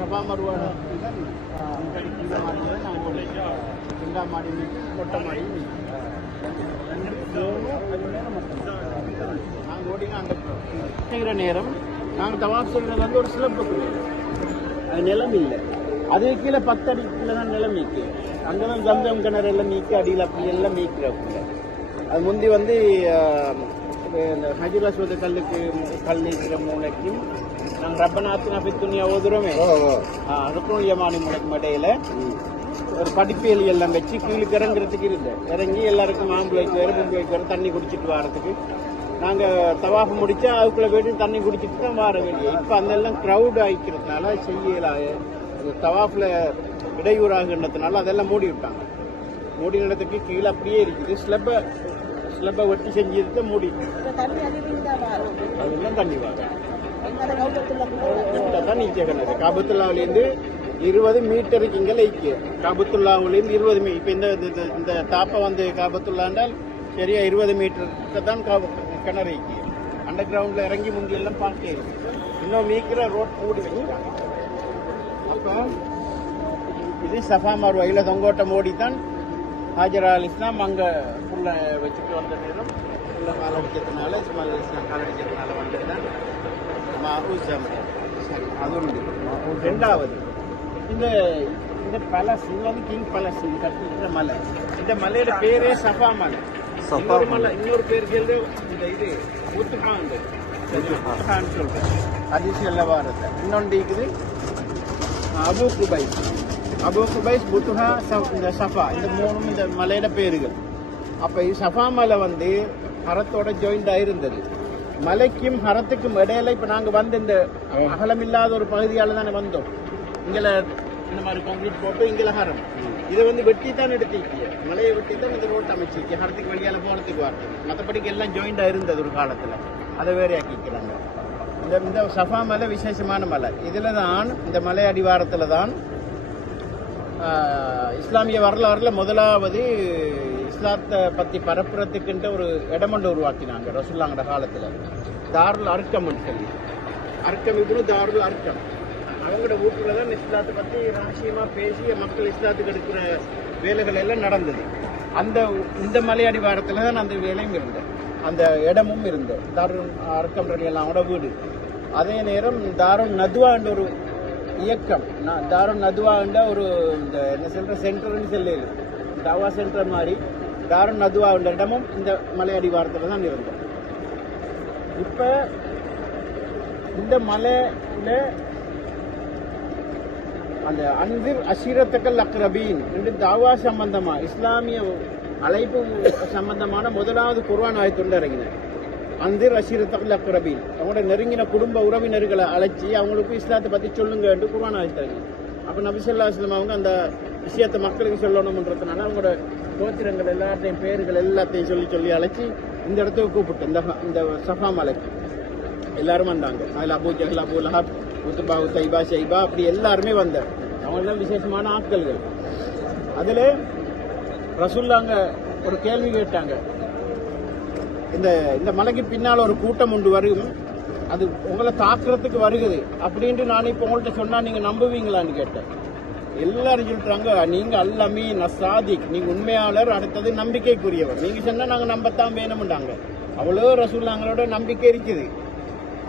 சபா மருவாட கீழே மாடி நாங்கள் ரெண்டாம் மாடி மொட்டை மாடி நாங்கள் ஓடிங்க அங்கே செய்கிற நேரம் நாங்கள் தவாப் செய்கிறது வந்து ஒரு சிலப்பு அது நிலம் இல்லை அது கீழே 10 அடி கீழே தான் நிலம் மீக்கு அங்கே தான் ஜம்ஜம் கிணறு எல்லாம் மீக்கு அடியில் அப்படி எல்லாம் மீக்கிறப்ப அது முந்தி வந்து இந்த ஹஜிர் அஸ்வத கல் நீக்கிற மூளைக்கும் நாங்கள் ரப்பநாத்தினா பித்துணியா ஓதுறோமே அதுக்கும் யமானி மூளைக்கும் இடையில ஒரு படிப்பேலி எல்லாம் வச்சு கீழுக்கு இறங்குறதுக்கு இல்லை இறங்கி எல்லாருக்கும் ஆம்பளைக்கு வேறு பொம்பளைக்கு வேறு தண்ணி குடிச்சிட்டு வரதுக்கு நாங்கள் தவாஃபு முடிச்சா அதுக்குள்ளே போய்ட்டு தண்ணி குடிச்சிட்டு தான் வர வேண்டிய இப்போ அந்த எல்லாம் க்ரௌட் ஆகிக்கிறதுனால செய்யலாது தவாஃபில் இடையூறாகுன்றதுனால அதெல்லாம் மூடி விட்டாங்க. மூடி இடத்துக்கு கீழே அப்படியே இருக்குது. ஸ்லப்பை வெட்டி செஞ்சிருக்க மூடி அதெல்லாம் தண்ணி வாங்க தான் நீச்சல் கிணறு காபத்துல்லாவிலேருந்து 20 மீட்டருக்கு இங்கே லைக்கு காபத்துல்லாவிலேருந்து 20 மீ இப்போ இந்த தாப்பை வந்து காபத்துல்லாண்டால் சரியா 20 மீட்டருக்கு தான் கிணறு இருக்கு. அண்டர் கிரவுண்டில் இறங்கி முந்தியெல்லாம் பார்க்க இருக்கு. இன்னும் மீக்கிற ரோட் மூடி வச்சுட்டாங்க. அப்போ இது சஃபா மருவாயில் தொங்கோட்டை மோடி தான் ஹாஜர் அல் இஸ்லாம் அங்கே புள்ள வச்சுட்டு வந்த நேரம் புள்ள கால் அடிக்கிறதுனால இஸ்மாயில் இஸ்லாம் கால் அடிக்கிறதுனால வந்துட்டு தான் அது ஒன்று. ரெண்டாவது இந்த பேலஸ் இது வந்து கிங் பேலஸ் கட்டிக்கிற மலை. இந்த மலையோட பேரே சஃபா மலை. இன்னொரு மலை இன்னொரு பேர் கேள்வி இந்த இது முத்துஹான் சொல்றேன் அதிசயம் வாரத்தை. இன்னொன்று இருக்குது அபு குபைஸ் புத்துஹா இந்த சஃபா இந்த மூணும் இந்த மலையோட பேருகள். அப்போ சஃபா மலை வந்து ஹரத்தோட ஜாயிண்ட் ஆயிருந்தது. மலைக்கும் ஹரத்துக்கும் இடையில இப்போ நாங்கள் வந்து இந்த அகலமில்லாத ஒரு பகுதியால் தானே வந்தோம். இங்கே இந்த மாதிரி கான்கிரீட் போட்டு இங்கே ஹரம் இதை வந்து வெட்டி தான் எடுத்துக்கிய மலையை வெட்டி தான் இந்த ரோட் அமைச்சிருக்கேன் ஹரத்துக்கு வழியால் போகிறதுக்கு வரது. மற்றபடிக்கு எல்லாம் ஜாயிண்டாக இருந்தது ஒரு காலத்தில். அதை வேற ஆக்கிக்கிறாங்க. இந்த சஃபா மலை விசேஷமான மலை. இதில் தான் இந்த மலை அடிவாரத்தில் தான் இஸ்லாமிய வரலாறுல முதலாவது இஸ்லாத்தை பற்றி பரப்புறதுக்குன்ற ஒரு இடமண்டு உருவாக்கினாங்க ரசூலுல்லாஹ்வோட காலத்தில். தாருல் அர்க்கம் சொல்லி அர்க்கம் இப்படி தாருல் அர்க்கம் அவங்களோட வீட்டில் தான் இஸ்லாத்தை பற்றி ரகசியமாக பேசி மக்கள் இஸ்லாத்துக்கு எடுக்கிற வேலைகள் எல்லாம் நடந்தது. இந்த மலையடிவாரத்தில் தான் அந்த வேலையும் இருந்தது, அந்த இடமும் இருந்தது. தாருல் அர்க்கம் எல்லாம் அவங்களோட வீடு. அதே நேரம் தாருல் நதுவான்ற ஒரு இயக்கம், தாருல் நதுவான்ற ஒரு இந்த என்ன சொல்கிற சென்டர்னு சொல்லி தாவா சென்டர் மாதிரி தாருல் நதுவான்ற இடமும் இந்த மலையடிவாரத்தில் தான் இருந்தது. இப்போ இந்த மலையில் அந்த அன்பிர் அஷீரத்தக்கல் அக்ரபீன் என்று தாவா சம்பந்தமா இஸ்லாமிய அழைப்பு சம்பந்தமான முதலாவது குர்ஆன் ஆயத்துள்ள இறங்கினார். அன்பிர் அஷீரத்தக்கல் அக்ரபீன் அவங்களோட நெருங்கின குடும்ப உறவினர்களை அழைச்சி அவங்களுக்கு இஸ்லாத்தை பற்றி சொல்லுங்க என்று குர்ஆன் ஆயத்தாங்க. அப்போ நபி ஸல்லல்லாஹு அலைஹி வஸல்லம் அவங்க அந்த விஷயத்தை மக்களுக்கு சொல்லணும்ன்றதுனால அவங்களோட கோத்திரங்கள் எல்லாத்தையும் பேர்கள் எல்லாத்தையும் சொல்லி அழைச்சி இந்த இடத்துக்கு கூப்பிட்டு இந்த சஃபா மலைக்கு எல்லாரும் வந்தாங்க. அதில் Abu Jahl, Abu Lahab, Utba, Utaiba, Shaiba அப்படி எல்லாருமே வந்தார். அவங்கெல்லாம் விசேஷமான ஆட்கள்கள். அதில் ரசூலுல்லாஹ் ஒரு கேள்வி கேட்டாங்க. இந்த மலைக்கு பின்னால் ஒரு கூட்டம் ஒன்று வரும், அது உங்களை தாக்குறதுக்கு வருகுது அப்படின்ட்டு நான் இப்போ உங்கள்கிட்ட சொன்னால் நீங்கள் நம்புவீங்களான்னு கேட்டேன். எல்லாரும் சொல்லிட்டாங்க, நீங்கள் அல்-அமீன் அஸ்-சாதிக், நீங்கள் உண்மையாளர், அடுத்தது நம்பிக்கைக்குரியவர். நீங்கள் சொன்னால் நாங்கள் நம்பத்தான் வேணும்ட்டாங்க. அவ்வளோ ரசூலுல்லாஹ்வோட நம்பிக்கை இருக்குது.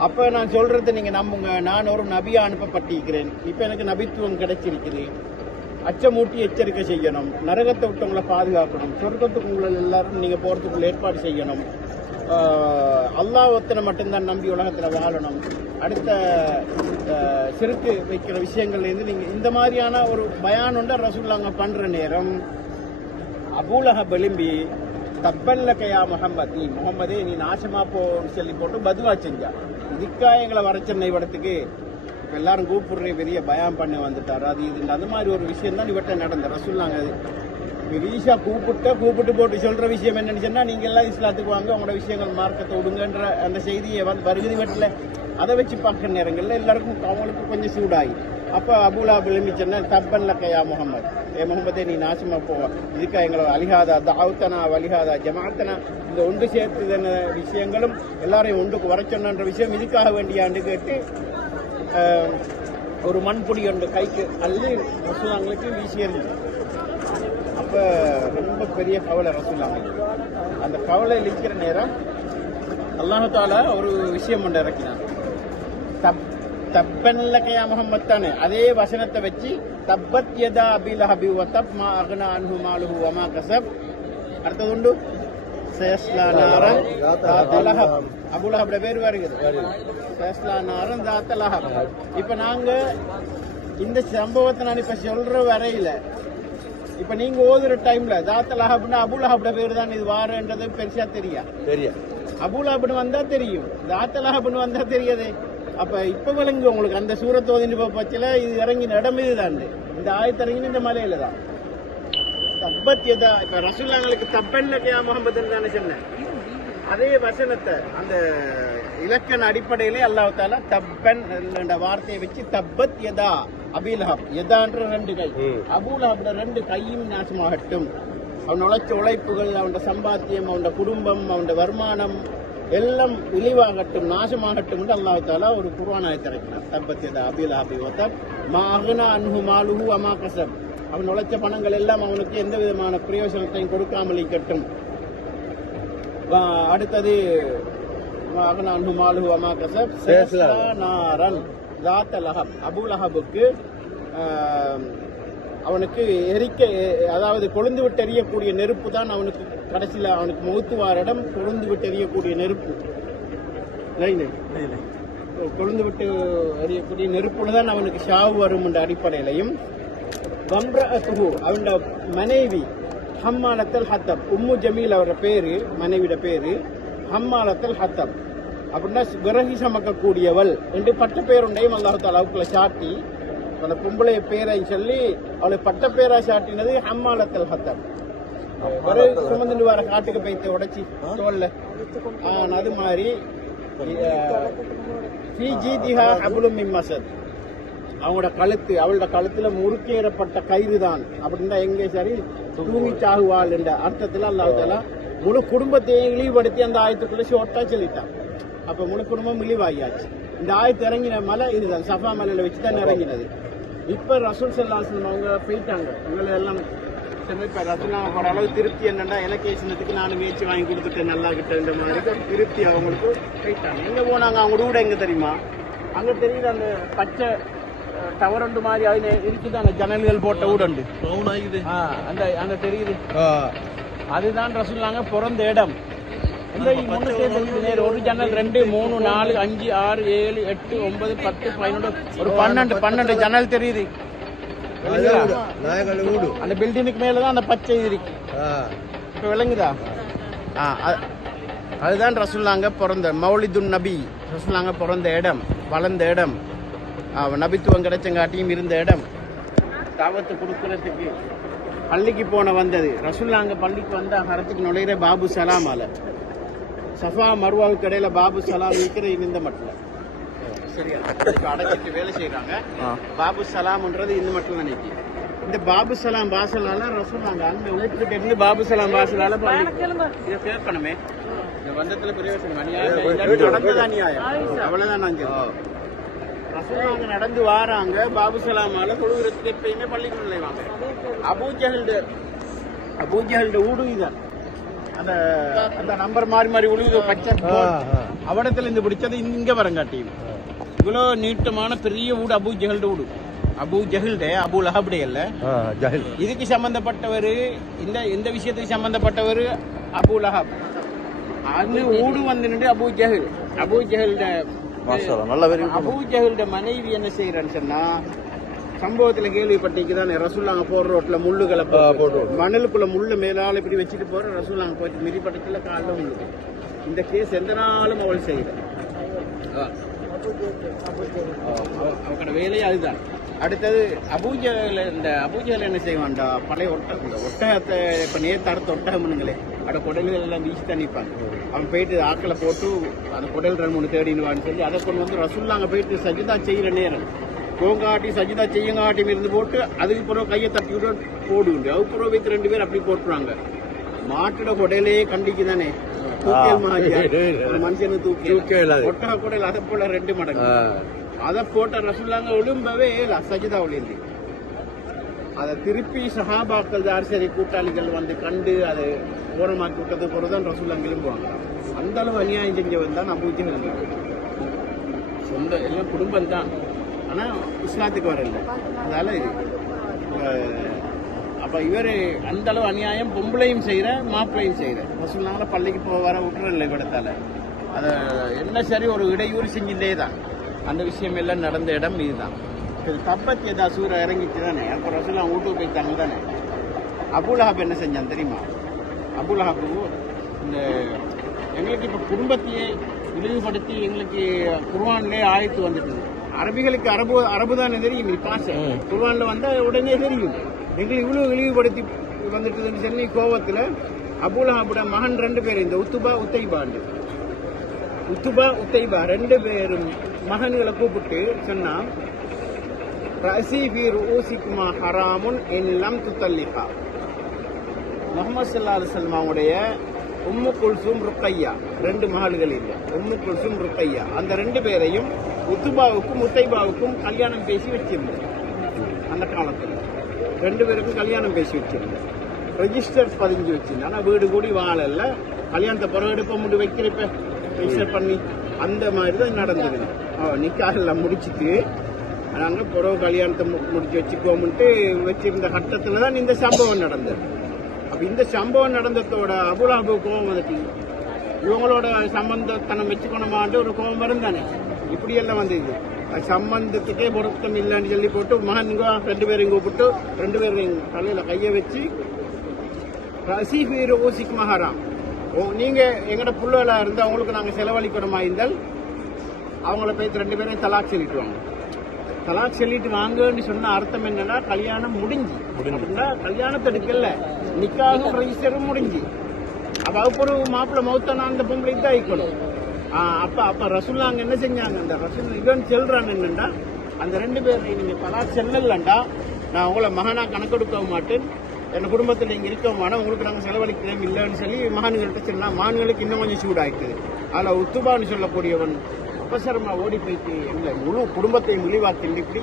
அப்போ நான் சொல்றது நீங்கள் நம்புங்க, நான் ஒரு நபியா அனுப்பப்பட்டிருக்கிறேன், இப்போ எனக்கு நபித்துவம் கிடைச்சிருக்குது, அச்சமூட்டி எச்சரிக்கை செய்யணும், நரகத்தை விட்டவங்களை பாதுகாக்கணும், சொர்க்கத்துக்கு உங்களை எல்லாரும் நீங்கள் போகிறதுக்குள்ள ஏற்பாடு செய்யணும், அல்லாஹ் ஒத்தனை மட்டும்தான் நம்பி உலகத்தில் வாழணும், அடுத்த சிறுக்கு வைக்கிற விஷயங்கள்லேருந்து நீங்கள் இந்த மாதிரியான ஒரு பயான் ஒன்றை ரசூலுல்லாஹ் பண்ணுற நேரம் அபூ லஹப் எழும்பி தப்பல்லக்கையா முஹம்மத், நீ முகம்மதே நீ நாசமா போன்னு சொல்லி போட்டு பதுவா செஞ்சா. இதுக்கா எங்களை வர சென்னை படத்துக்கு இப்போ எல்லாரும் கூப்பிடுற பெரிய பயம் பண்ணி வந்துட்டார். அது இது அந்த மாதிரி ஒரு விஷயம் தான் இவட்ட நடந்த. ரசூலுல்லாஹ் பெரிசா கூப்பிட்டு போட்டு சொல்ற விஷயம் என்னன்னு சொன்னா, நீங்க எல்லாம் இஸ்லாத்துக்கு வாங்க, உங்களோட விஷயங்கள் மார்க்கத்தை விடுங்கன்ற அந்த செய்தியை வருகை வீட்டில் அதை வச்சு பார்க்குற நேரங்களில் எல்லாருக்கும் அவங்களுக்கு கொஞ்சம் சூடாகி அப்போ அபூ லஹப் எழும்பி சொன்னா தப்பல்லக்கையா முகம்மது, முகமதே நீ நாசமா போவா, இதுக்கா எங்களை அலிஹாதா தாவுத்தனா வலிஹாதா ஜமாத்தனா இந்த ஒன்று சேர்த்துன விஷயங்களும் எல்லாரையும் ஒன்றுக்கு வர சொன்னன்ற விஷயம் இதுக்காக வேண்டியாண்டு கேட்டு ஒரு மண்பொடி ஒன்று கைக்கு அள்ளி ரசூலாங்களுக்கு வீசி எறிஞ்சு. அப்போ ரொம்ப பெரிய கவலை ரசூலாங்களுக்கு. அந்த கவலை இருக்கிற நேரம் அல்லாஹ் தஆலா ஒரு விஷயம் ஒன்று இறக்கினான். தப்பன்லக்கையா முகம்மது தானே, அதே வசனத்தை வச்சு தப்பத் யதா அபி லஹபி வ தப் மா அக்னா அன்ஹு மாலுஹு வ மா கஸப். அடுத்தது உண்டு சயஸ்லா நாரன் தாத்த லஹப். அபூ லஹப்ட பேர் வருகிறது. சயஸ்லா நாரன் தாத்த லஹப். இப்ப நாங்க இந்த சம்பவத்தை நான் இப்ப சொல்ற வரையில இப்ப நீங்க ஓதுற டைம்ல தாத்த லஹப்னா அபூ லஹப்ட பேர் தான் இது வாரன்றது பெருசா தெரியும். அபூ லஹப்னு வந்தா தெரியும், தாத்த லஹப்னு வந்தா தெரியாதே. அப்ப இப்ப விளங்கு உங்களுக்கு அந்த சூரத் ஓதின பட்சத்துல இது இறங்கின இடம் இதுதான். இந்த ஆயத்து இறங்கின இந்த மலையில தான். தப்பத் யதா, இப்ப ரசூலுல்லாஹ்களுக்கு தப்பன்லக்கையா முஹம்மதுன்னு தானே சொன்னேன். அதே வசனத்தை அந்த இலக்கண அடிப்படையிலே அல்லாஹ் தஆலா தப்பன் என்ற வார்த்தையை வச்சு தப்பத் யதா அபீ லஹப், யதான்ற ரெண்டு கை, அபூ லஹப்ட ரெண்டு கையும் நாசமாகட்டும். அவன் உழைச்ச உழைப்புகள், அவனோட சம்பாத்தியம், அவனோட குடும்பம், அவனோட வருமானம் எல்லாம் இழிவாகட்டும், நாசமாகட்டும் என்று அல்லாஹ் தஆலா ஒரு குர்ஆன் ஆயத்தை இறக்கினார். தப்பத் யதா அபீ லஹபி வ தப் மா அக்னா அன்ஹு மாலுஹு வ மா கஸப். அவன் உழைச்ச பணங்கள் எல்லாம் அவனுக்கு எந்த விதமான பிரயோஜனத்தையும் கொடுக்காமல் இருக்கட்டும். அடுத்தது அக்னா அன்ஹு மாலுஹு வ மா கஸப் சயஸ்லா நாரன் ذات லஹப். அபூ லஹபுக்கு அவனுக்கு அதாவது கொழுந்து விட்டு எறியக்கூடிய நெருப்பு தான் அவனுக்கு கடைசியில் அவனுக்கு மௌத்து வாரிடம் கொழுந்து விட்டு எறியக்கூடிய நெருப்பு. கொழுந்து விட்டு எறியக்கூடிய நெருப்புல தான் அவனுக்கு ஷாவு வரும் என்ற அடிப்படையிலையும். வம்ரஅத்துஹு, அவனோட மனைவி ஹம்மாலத்தல் ஹத்தப், உம்மு ஜமீல் அவரோட பேரு, மனைவியோட பேரு ஹம்மாலத்தல் ஹத்தப். அப்படின்னா விறகி சமக்கக்கூடியவள் என்று பட்ட பேருண்டையும் அல்லாஹ் தஆலாவுக்குள்ள சாட்டி அந்த பொம்பளை பேரை சொல்லி அவளை பட்ட பேரா சாட்டினது ஹம்மாலத்தல் ஹத்தப். விறகு சுமந்துட்டு வர காட்டுக்கு போய்த்து உடைச்சி தோல்ல அது மாதிரி அவங்களோட கழுத்து, அவளோட கழுத்துல முறுக்கேறப்பட்ட கயிறு தான் அப்படின்னா எங்கே சரி தூங்கி சாகுவாள் என்ற அர்த்தத்தில் அல்லாஹ் தஆலா முழு குடும்பத்தையும் இழிவுபடுத்தி அந்த ஆயத்துக்குள்ள ஷோர்ட்டா சொல்லிட்டான். அப்ப முழு குடும்பம் இழிவாகியாச்சு. இந்த ஆயத்து இறங்கின மலை இதுதான், சஃபா மலையில வச்சுதான் இறங்கினது. இப்ப ரசூல் ஸல்லல்லாஹு அலைஹி வஸல்லம் அவங்க போயிட்டாங்க. இவங்களை எல்லாம் இப்ப ரசூலுல்லாஹ் ஒரு அளவு திருப்தி என்னன்னா இலக்கேஷனத்துக்கு நானும் முயற்சி வாங்கி கொடுத்துட்டேன் நல்லா கிட்ட மாதிரி திருப்தி அவங்களுக்கு போயிட்டாங்க. எங்க போனாங்க? அவங்க வீடு எங்க தெரியுமா? அங்க தெரியுது அந்த பச்சை டவர் ஒன்று மாதிரி அது இருக்குது, அந்த ஜன்னல்கள் போட்ட வீடு உண்டு அந்த அந்த தெரியுது, அதுதான் ரசூலுல்லாஹ் பிறந்த இடம். ஒரு ஜன்னல் 2 3 4 5 6 7 8 9 10 11 ஒரு 12 ஜன்னல் தெரியுது. அந்த பில்டிங்க்கு மேலதான் அந்த பச்சை இருக்கு. இப்ப விளங்குதா? அதுதான் ரசூலுல்லாஹ் பிறந்த மௌலிதுன் நபி, ரசூலுல்லாஹ் பிறந்த இடம், வளர்ந்த இடம், நபித்துவம் கிடைச்சங்காட்டியும் இருந்த இடம். தாவத்து கொடுக்கறதுக்கு பள்ளிக்கு வந்தது ரசூலுல்லாஹ். பள்ளிக்கு வந்தா ஹரத்துக்கு நுழையிற பாபு சலாம் ஆல சஃபா மர்வாவுக்கு இடையில பாபு சலாம் இருக்கிற இந்த மட்டும் சரியா அடைச்சிட்டு வேலை செய்யறாங்க. பாபு சலாம்ன்றது இந்த மட்டும் தான் நினைக்கி. இந்த பாபு சலாம் வாசலால ரசூலுல்லாஹ் அந்த வீட்டுக்கிட்ட இருந்து பாபு சலாம் வாசலால இதை கேட்கணுமே. இந்த வந்தத்துல பிரயோசனம் நடந்தது அநியாயம், அவ்வளவுதான். நாங்க ரசூலுல்லாஹ் நடந்து வாராங்க, பாபு சலாமால தொழுகிறதுக்கு எப்பயுமே பள்ளிக்கு நுழைவாங்க. அபூஜஹல்ட ஊடு இதான் அந்த அந்த நம்பர் மாறி மாறி உழுது பச்சை அவடத்துல இருந்து பிடிச்சது இங்க வரங்காட்டியும் இவ்வளவு நீட்டமான பெரிய வீடு அபூ ஜஹல்ட வீடு. அபூ ஜஹல்ட அபூ லஹப்டே இல்ல, இதுக்கு சம்பந்தப்பட்டவர், இந்த விஷயத்துக்கு சம்பந்தப்பட்டவர் அபூ லஹப். அது வீடு வந்து நின்று அபூ ஜஹல். அபூ ஜஹல்ட மனைவி என்ன செய்யறான்னு சொன்னா, சம்பவத்துல கேள்விப்பட்டிக்குதான் ரசூலுல்லாஹ் போற ரோட்ல முள்ளுகளை போட்டு மணலுக்குள்ள முள்ளு மேலால இப்படி வச்சுட்டு போற ரசூலுல்லாஹ் போயிட்டு மிதிப்பட்டத்துல காலில் முள்ளு. இந்த கேஸ் எந்த நாளும் அவள் செய்யற அவங்களோட வேலையே அதுதான். அடுத்தது அபூஜஹல் என்ன செய்வான்டா, பழைய ஒட்டகத்தை இப்ப நேற்று அடுத்த ஒட்டகம்னுங்களே அட குடல்கள் எல்லாம் வீசி தண்ணிப்பாங்க. அவன் போயிட்டு ஆக்களை போட்டு அந்த குடல் 2 3 தேடினுவான்னு சொல்லி அதை கொண்டு வந்து ரசூலுல்லாஹ் போயிட்டு சஜிதா செய்யற நேரம் கோங்காட்டி சஜிதா செய்யங்காட்டி இருந்து போட்டு அதுக்கு பிறகு கையை தட்டி விட்டு போடுண்டு அது பிறகு வைத்து 2 பேர் அப்படி போட்டுருவாங்க. மாட்டோட குடையிலே கண்டிக்கு தானே மனுஷனு தூக்கி ஒட்டக குடையில் அதை போல 2 மடங்கு அதை போட்ட ரசூலுல்லாங்க எழும்பவே இல்லை சஜிதா ஒளிந்து. அதை திருப்பி சஹாபாக்கள் யார் சரி கூட்டாளிகள் வந்து கண்டு அதை ஓரமாக்கி விட்டது பிறகுதான் ரசூலுல்லாங்க எழும்புவாங்க. அந்த அளவு அநியாயம் செஞ்சவன் தான் அபூஜஹல். சொந்த எல்லாம் குடும்பம் தான், ஆனா இஸ்லாத்துக்கு வரல. அதனால அப்ப இவர் அந்த அளவு அநியாயம் பொம்பளையும் செய்யற மாப்பிளையும் செய்யற. ரசூலுல்லாஹ் பள்ளிக்கு வர விட்டுறல இவடத்தால. அதை என்ன சரி ஒரு இடையூறு செஞ்சுட்டே தான். அந்த விஷயம் எல்லாம் நடந்த இடம் இதுதான். தப்பத் எதா சூற இறங்கிச்சு தானே. அப்போ ரசூலுல்லாஹ் வீட்டுக்கு போயிட்டாங்க தானே. அபூலஹப் என்ன செஞ்சான் தெரியுமா? அபூலஹப் இந்த எங்களுக்கு இப்போ குடும்பத்தையே இழிவுபடுத்தி எங்களுக்கு குர்ஆன்லேயே ஆயத்து வந்துட்டு. அரபிகளுக்கு அரபு தானே தெரியும் பாசை. குர்ஆன்ல வந்தால் உடனே தெரியும். எங்களுக்கு இவ்வளோ இழிவுபடுத்தி வந்துட்டுதுன்னு சொல்லி கோபத்தில் அபூலஹபோட மகன் 2 பேர், இந்த உத்துபா உத்தைபா 2 பேரும் மகன்களை கூப்பிட்டு சொன்னா, ரஸீ ஃபீ ரூஸிக்குமா ஹராமுன் இன் லம் துத்தல்லிகா. முஹம்மது ஸல்லல்லாஹு அலைஹி வஸல்லம் அவங்களுடைய உம்மு குல்சூம் ருக்கையா 2 மகள்கள் இல்லை. உம்மு குல்சூம் ருக்கையா அந்த 2 பேரையும் உத்துபாவுக்கும் உத்தைபாவுக்கும் கல்யாணம் பேசி வச்சிருந்தேன். அந்த காலத்தில் 2 பேருக்கும் கல்யாணம் பேசி வச்சிருந்தேன். ரெஜிஸ்டர்ஸ் பதிஞ்சு வச்சிருந்தேன். ஆனால் வீடு கூடி வாழல. கல்யாணத்தை பிறகு எடுப்ப முடி வைக்கிறப்ப ரெஜிஸ்டர் பண்ணி அந்த மாதிரி தான் நடந்தது. நிக்காஹெல்லாம் முடிச்சுட்டு நாங்கள் பிறகு கல்யாணத்தை முடிச்சு வச்சுக்கோம்ட்டு வச்சிருந்த கட்டத்தில் தான் இந்த சம்பவம் நடந்தது. அப்போ இந்த சம்பவம் நடந்ததோட அபூலஹப் கோபம் வந்துட்டு இவங்களோட சம்பந்தத்தனம் வச்சுக்கணுமான்ட்டு ஒரு கோபம் இருந்தானே. இப்படியெல்லாம் வந்தது. சம்பந்தத்துக்கே பொருத்தம் இல்லைன்னு சொல்லி போட்டு மகன்கோ 2 பேரையும் கூப்பிட்டு 2 பேரையும் தலையில் கையை வச்சு ரஸீ ஃபீ ரூஸிக்குமா ஹராம், நீங்க எங்கட புள்ளலா இருந்தா அவங்களுக்கு நாங்க செலவழிக்கணுமா இருந்தால் அவங்கள போய் 2 பேரையும் தலாக் சொல்லிட்டுவாங்க. தலாக் சொல்லிட்டு வாங்கன்னு சொன்ன அர்த்தம் என்னன்னா கல்யாணம் முடிஞ்சு அப்படின்னா கல்யாணத்தை எடுக்கல, நிக்காகும் ரெஜிஸ்டரும் முடிஞ்சு. அப்ப அப்புறம் மாப்பிள்ள மௌத்தானா அந்த பொம்பளை தான் ஆயிக்கணும். அப்ப ரசூலுல்லாஹ் என்ன செஞ்சாங்க, அந்த ரசூல் இவன் சொல்றான் என்னண்டா, அந்த 2 பேரை நீங்க தலாக் செல்லலண்டா நான் உங்களை மகனா கணக்கெடுக்க மாட்டேன், என் குடும்பத்தில் இங்கே இருக்க மாட்டோம், உங்களுக்கு நாங்கள் செலவழிக்கிறோம் இல்லைன்னு சொல்லி மகன்கள்கிட்ட சொன்னா மகன்களுக்கு இன்னும் கொஞ்சம் சூடாயிடுது. அதில் உத்துபான்னு சொல்லக்கூடியவன் அவசரமா ஓடி போயிட்டு இல்லை முழு குடும்பத்தையும் இழிவாக்கி இப்படி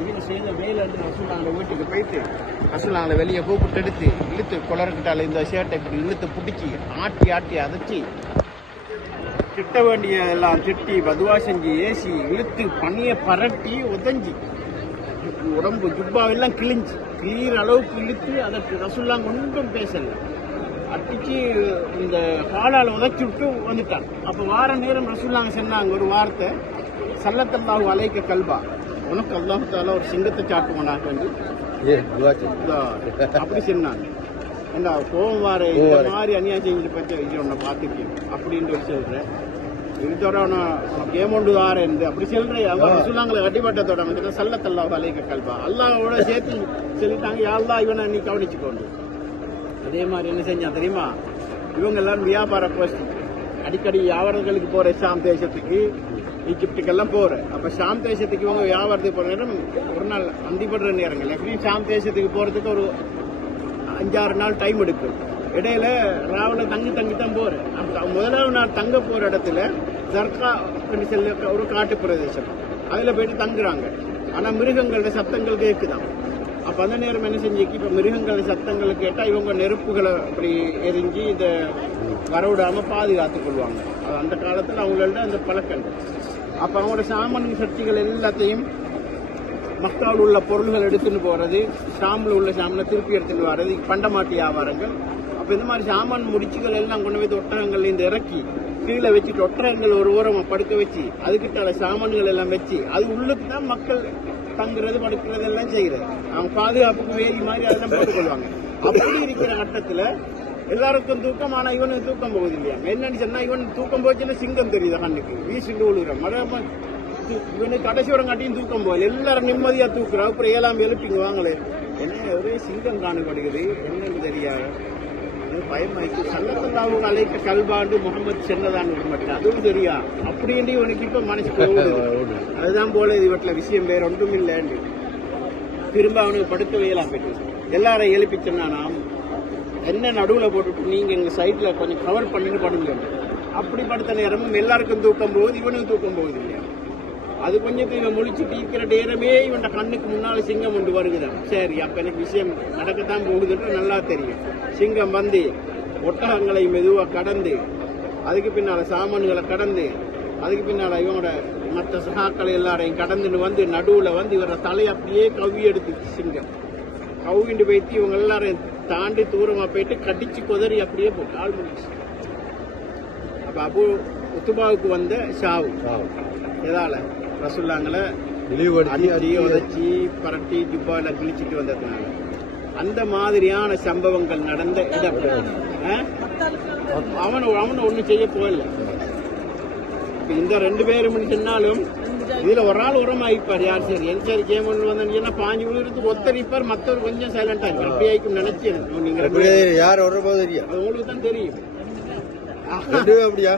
இவங்க செய்த வேலைன்னு ரசூலுல்லாஹ் வீட்டுக்கு போயிட்டு ரசூலுல்லாஹ் வெளியே கூப்பிட்டு எடுத்து இழுத்து கொலர்கிட்டால இந்த ஷர்ட்டை இப்படி இழுத்து பிடிச்சி ஆட்டி அதைச்சி திட்ட வேண்டிய எல்லாம் திட்டி பதுவா செஞ்சு ஏசி இழுத்து பனியை பரட்டி உதஞ்சி உடம்பு ஜுப்பாவெல்லாம் கிளீர் அளவுக்கு இழுத்து அதற்கு ரசூலுல்லாஹ் ஒன்றும் பேசல. அட்டிச்சு இந்த காலால் உதச்சி விட்டு வந்துட்டான். அப்போ வார நேரம் ரசூலுல்லாஹ் சொன்னாங்க ஒரு வார்த்தை, ஸல்லல்லாஹு அலைஹி கல்பா, உனக்கு அல்லாஹ் தஆலா ஒரு சிங்கத்தை சாட்டுவானாக வேண்டி அப்படி சொன்னாங்க. ஏன்னா கோபம் வார இந்த மாதிரி அநியாயம் செஞ்சு பற்றி இது ஒன்றை பார்த்துருக்கேன் அப்படின்னு சொல்றேன். இதோட உனக்கு ஏமோண்டு வாரேன் அப்படி சொல்றேன். அவங்க ரசூலுல்லாஹ்களை கட்டிப்பட்டதோட வந்து ஸல்லல்லாஹு அலைஹி கல்பா அல்லாஹ்வோட சேர்த்து சொல்லிட்டாங்க, யா அல்லாஹ் இவனை நீ கவனிச்சுக்கொண்டு. அதே மாதிரி என்ன செஞ்சா தெரியுமா, இவங்க எல்லாரும் வியாபார கோஷ்டி அடிக்கடி வியாபாரங்களுக்கு போற ஷாம் தேசத்துக்கு ஈஜிப்டுக்கெல்லாம் போற. அப்ப ஷாம் தேசத்துக்கு இவங்க வியாபாரத்துக்கு போற நேரம் ஒரு நாள் அந்திப்படுற நேரங்கள் எப்படியும் ஷாம் தேசத்துக்கு போறதுக்கு ஒரு 5-6 நாள் டைம் எடுக்கும். இடையில ராவல தங்கி தான் போறேன். முதலாவது நாள் தங்க போற இடத்துல ஜர்கா செல்ல ஒரு காட்டு பிரதேசம், அதுல போயிட்டு தங்குறாங்க. ஆனா மிருகங்களோட சத்தங்கள் கேட்குதான். அப்ப அந்த நேரம் என்ன செஞ்சுக்கு, இப்ப மிருகங்களோட சத்தங்கள் கேட்டா இவங்க நெருப்புகளை அப்படி எரிஞ்சு இதை வரவிடாம பாதுகாத்துக் கொள்வாங்க. அந்த காலத்துல அவங்களோட அந்த பழக்கங்கள். அப்ப அவங்களோட சாமானிய சக்திகள் எல்லாத்தையும் மக்காவில் உள்ள பொருள்கள் எடுத்துன்னு போறது, ஷாமில் உள்ள ஷாமில் திருப்பி எடுத்துன்னு வர்றது பண்டமாட்டு வியாபாரங்கள். அப்ப இந்த மாதிரி சாமான் முடிச்சுகள் எல்லாம் கொண்டு போய் ஒட்டகங்கள்ல இருந்து இறக்கி கீழே வச்சுட்டு ஒட்டகங்கள் ஒரு ஓரமா படுக்க வச்சு அதுக்கிட்ட சாமான்கள் எல்லாம் வச்சு அது உள்ளுக்கு தான் மக்கள் தங்குறது படுக்கிறது எல்லாம் செய்யறது. அவங்க பாதுகாப்புக்கு வேலி மாதிரி அதெல்லாம் போட்டுக்கொள்வாங்க. அப்படி இருக்கிற கட்டத்துல எல்லாருக்கும் தூக்கம், ஆனா இவனுக்கு தூக்கம் போகுது இல்லையா. என்னன்னு சொன்னா இவன் தூக்கம் போச்சுன்னா சிங்கம் தெரியுது கண்ணுக்கு வீசுண்டு விழுகிற மழை. இவனுக்கு கடைசியோட காட்டியும் தூக்கம் போகல, எல்லாரும் நிம்மதியா தூக்குறா. அப்புறம் 7 எழுப்பிங்க வாங்களே, என்ன ஒரே சிங்கம் காணப்படுகிறது என்னன்னு தெரியாது. பயமாயிட்டு ஸல்லல்லாஹு அலைஹி கல்பாண்டு முகமது சென்னதான் மட்டும் அதுவும் தெரியா அப்படின்னு இவனுக்கு இப்ப மனசு போகுது. அதுதான் போல இது வீட்டுல விஷயம் வேற ஒன்றும் இல்லைன்னு திரும்ப அவனுக்கு படுக்க வையலாம் போயிட்டு எல்லாரும் எழுப்பி சொன்னானாம், என்ன நடுவுல போட்டுட்டு நீங்க எங்க சைட்ல கொஞ்சம் கவர் பண்ணிட்டு படுங்க. அப்படி படுத்த நேரமும் எல்லாருக்கும் தூக்கம் போகுது, இவனுக்கு தூக்கம் போகுது இல்லையா. அது கொஞ்சம் இவன் முழிச்சுட்டு இருக்கிற நேரமே இவன் கண்ணுக்கு முன்னால சிங்கம் கொண்டு வருகிறான். சரி, அப்ப எனக்கு விஷயம் நடக்கத்தான் போகுதுன்னு நல்லா தெரியும். சிங்கம் வந்து ஒட்டகங்களை மெதுவா கடந்து, அதுக்கு பின்னால சாமான்களை கடந்து, அதுக்கு பின்னால இவனோட மற்ற சகாக்களை எல்லாரையும் கடந்துன்னு வந்து நடுவுல வந்து இவர தலையை அப்படியே கவ்வி எடுத்து சிங்கம் கவ்விண்டு போயிட்டு இவங்க எல்லாரையும் தாண்டி தூரமா போயிட்டு கடிச்சு கொதறி அப்படியே போட்டு ஆள் முடிச்சு. அப்ப அபு உத்துபாவுக்கு வந்த ஷாவு எதால ரசுல்லாங்களை உதச்சி பரட்டி துப்பால கிழிச்சிட்டு வந்ததுனால அந்த மாதிரியான சம்பவங்கள் நடந்த இடம். அவனை ஒண்ணு செய்ய போகல. இந்த 2 பேரும் சொன்னாலும் இதுல ஒரு ஆள் உரமாயிப்பார். யார் சரி என் சரி கேமன் வந்தா 5 விழுந்து ஒத்தரிப்பார், மற்றவர் கொஞ்சம் சைலண்டா இருக்கு. அப்படி ஆயிக்கும் நினைச்சேன். நீங்க யார் உரமோ தெரியும், உங்களுக்கு தான் தெரியும். அப்படியா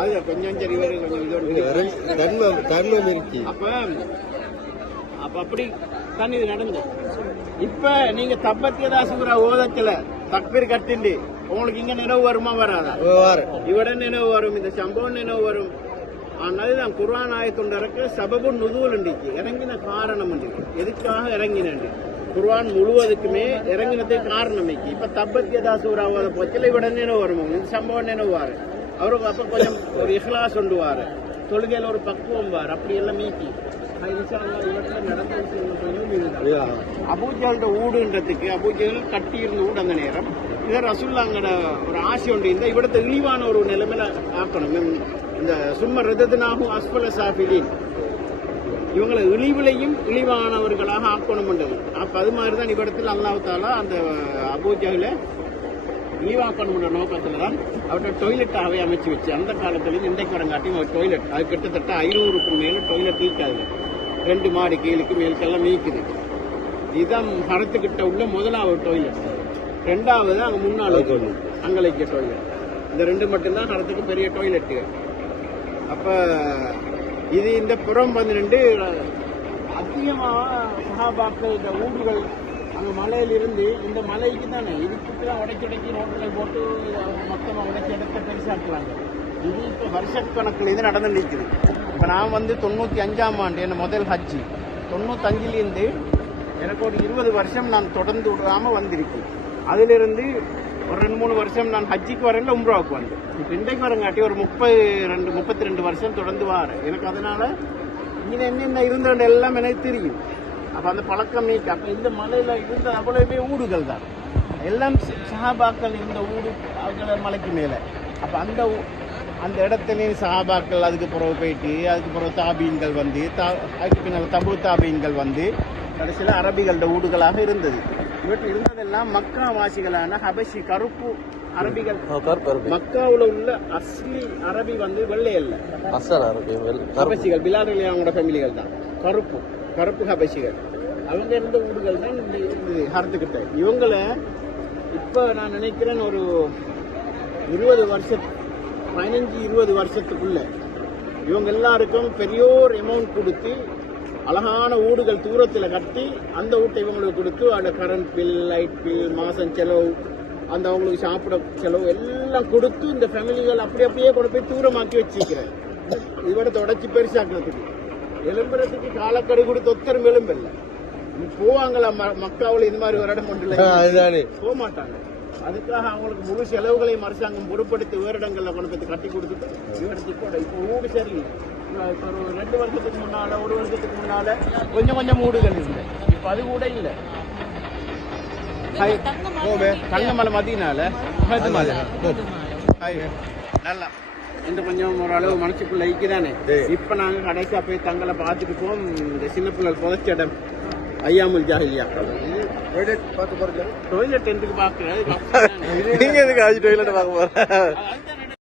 அது கொஞ்சம் சரி கொஞ்சம் அப்ப அப்படி தான் இது நடந்தது. இப்ப நீங்க தப்பத்தியதா சூரா ஓதத்துல தக்பீர் கட்டிண்டு உங்களுக்கு இங்க நினைவு வருமா வராதா? இவட நினைவு வரும், இந்த சம்பவம் நினைவு வரும். அதுதான் குர்ஆன் ஆயத்துண்டருக்கு சபபு நுசூல் இருக்கு, இறங்கின காரணம் இருக்கு. எதுக்காக இறங்கினேன் குர்ஆன் முழுவதுக்குமே இறங்கினதுக்கு காரணம் இருக்கு. இப்ப தப்பத்தியதா சூரா ஓத போச்சுல இவட நினைவு வரும், இந்த சம்பவம் நினைவாரு. அவருக்கு அப்ப கொஞ்சம் ஒரு இஹ்லாஸ் கொண்டுவாரு, தொழுகையில ஒரு பக்குவம் வார், அப்படி எல்லாம் மீக்கி அபூஜஹல் ஊடுன்றதுக்கு அபூஜஹல் கட்டி இருந்த ஊடு அந்த நேரம் இதை ரசூலுல்லாஹ்ங்கட ஒரு ஆசை உண்டு. இந்த இவிடத்தை இழிவான ஒரு நிலைமையில ஆக்கணும். இந்த சும்ம ரதத்னாஹு அஸ்ஃபல சாஃபிலீன், இவங்களை இழிவிலையும் இழிவானவர்களாக ஆக்கணும். அப்ப அது மாதிரிதான் இவ்விடத்தில் அல்லாஹ் தஆலா அந்த அபூஜஹலை இழிவாக்கணும்ன்ற நோக்கத்துல தான் அவர்கிட்ட டொய்லெட்டாகவே அமைச்சு வச்சு அந்த காலத்துலேருந்து இன்றைக்கு வரங்காட்டியும் ஒரு டொய்லெட் அது கிட்டத்தட்ட 500க்கும் மேல டொய்லெட் நீக்காது. 2 மாடி கீழுக்கு மேலுக்கெல்லாம் நீக்குது. இதுதான் மரத்துக்கிட்ட உள்ள முதலாவது டொய்லெட். 2வது அங்க முன்னாள் அங்கலைக்க டொய்லெட். இந்த 2 மட்டும்தான் மரத்துக்கு பெரிய டொய்லெட்டுகள். அப்ப இது இந்த புறம் 12 அதிகமாக சஹாபாக்கள் இந்த ஊடுகள் அங்கே மலையிலிருந்து இந்த மலைக்கு தானே இதுக்குலாம் உடைச்சி ரோட்டில் போட்டு மொத்தமாக உடைச்சி இடத்த பெருசாக்குறாங்க. இது இப்போ வருஷக்கணக்கில் இது நடந்து நிற்குது. இப்போ நான் வந்து 95ஆம் ஆண்டு என்ன முதல் ஹஜ்ஜி 95லேருந்து எனக்கு ஒரு 20 வருஷம் நான் தொடர்ந்து விடாமல் வந்திருக்கேன். அதிலிருந்து ஒரு 2-3 வருஷம் நான் ஹஜ்ஜிக்கு வரல, உம்ராவுக்கு வந்தேன். இப்போ இன்றைக்கு வரங்காட்டி ஒரு 32 வருஷம் தொடர்ந்து வாரேன். எனக்கு அதனால இங்கே என்னென்ன இருந்தவங்க எல்லாம் எனக்கு தெரியும். அப்ப அந்த பழக்கம் நீக்க. அப்ப இந்த மலையில இருந்த அவ்வளவுமே ஊடுகள் தான், எல்லாம் சஹாபாக்கள் இருந்த ஊடு அவங்கள மலைக்கு மேல. அப்ப அந்த இடத்துலயும் சஹாபாக்கள் அதுக்கு பிறகு போயிட்டு அதுக்கு பிறகு தாபீன்கள் வந்து அதுக்கு பின்னால் தபு தாபீன்கள் வந்து கடைசியில அரபிகளோட ஊடுகளாக இருந்தது. இவற்றில் இருந்ததெல்லாம் மக்கா வாசிகளான ஹபஷி கருப்பு அரபிகள். மக்காவுல உள்ள அஸ்லி அரபி வந்து வெள்ளை அல்ல, ஹபஷிகள் பிலால் அலி அவங்களோட ஃபேமிலிகள் தான் கருப்பு ஹபஷிகள். அவங்க இருந்த ஊடுகள் தான் ஹரத்துக்கிட்ட. இவங்களை இப்ப நான் நினைக்கிறேன் ஒரு 15-20 வருஷத்துக்குள்ள இவங்க எல்லாருக்கும் பெரியோர் அமௌண்ட் கொடுத்து அழகான ஊடுகள் தூரத்தில் கட்டி அந்த வீட்டை இவங்களுக்கு கொடுத்து அந்த கரண்ட் பில், லைட் பில், மாசம் செலவு, அந்த அவங்களுக்கு சாப்பிட செலவு எல்லாம் கொடுத்து இந்த ஃபேமிலிகள் அப்படியே கொண்டு போய் தூரமாக்கி வச்சிருக்கிறேன். இதோட தொடச்சி பெருசாக்குறதுக்கு எலும்புறதுக்கு காலக்கடை கொடுத்து ஒத்தரும் எலும்பில்லை. போவாங்களா மக்காவில் இந்த மாதிரி ஒரு இடம் ஒன்றில் போக மாட்டாங்க. அதுக்காக அவங்களுக்கு முழு செலவுகளையும் அரசாங்கம் பொறுப்படுத்தி வேறு இடங்களில் கொண்டு போய் கட்டி கொடுத்துட்டு இவரத்துக்கு இப்போ ஊடு சரியில்லை. இப்போ ஒரு 2 வருஷத்துக்கு முன்னால 1 வருஷத்துக்கு முன்னால கொஞ்சம் ஊடுகள் இருந்தது. இப்போ அது கூட இல்லை. கண்ணமலை மதியனால நல்லா இந்த கொஞ்சம் ஓரளவு மனசுக்குள்ள ஐக்குதானே. இப்ப நாங்க கடைசியா போய் தங்களை பார்த்துட்டு போவோம். இந்த சின்ன பிள்ளைகள் புதைச்ச இடம் ஐயாமுல் ஜாஹிலியா டொய்லெட் பார்க்க போறீங்க. டொய்லெட் எதுக்கு பாக்குறது? நீங்க எதுக்கு டொய்லெட் பார்க்க போற?